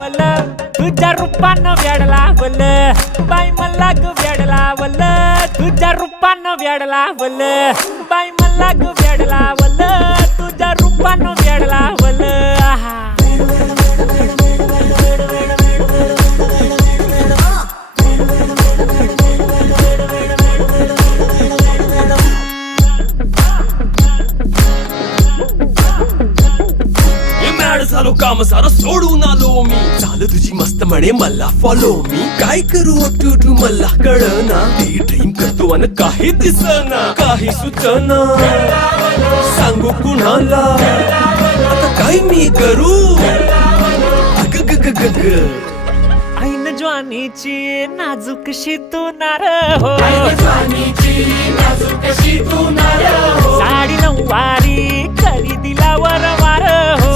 तुझ्या रूपानं वेड लावल बाई मला ग वेड लावल तुझ्या रूपानं वेड लावल बाई मला ग वेड लावल तुझ्या रूपानं वेड लावल झालो काम सारं सोडून आलो मी झालं तुझी मस्त म्हणे मला फॉलो मी काय करू टू मला कळना ती ड्रीम करतो अन काही दिसना काही सुचना सांगू कुणाला आता काय मी करू अग ग ग ग ग ऐन ज्वानीची नाजूकशी तू नार हो साडी नऊवारी खरी दिलावर वार हो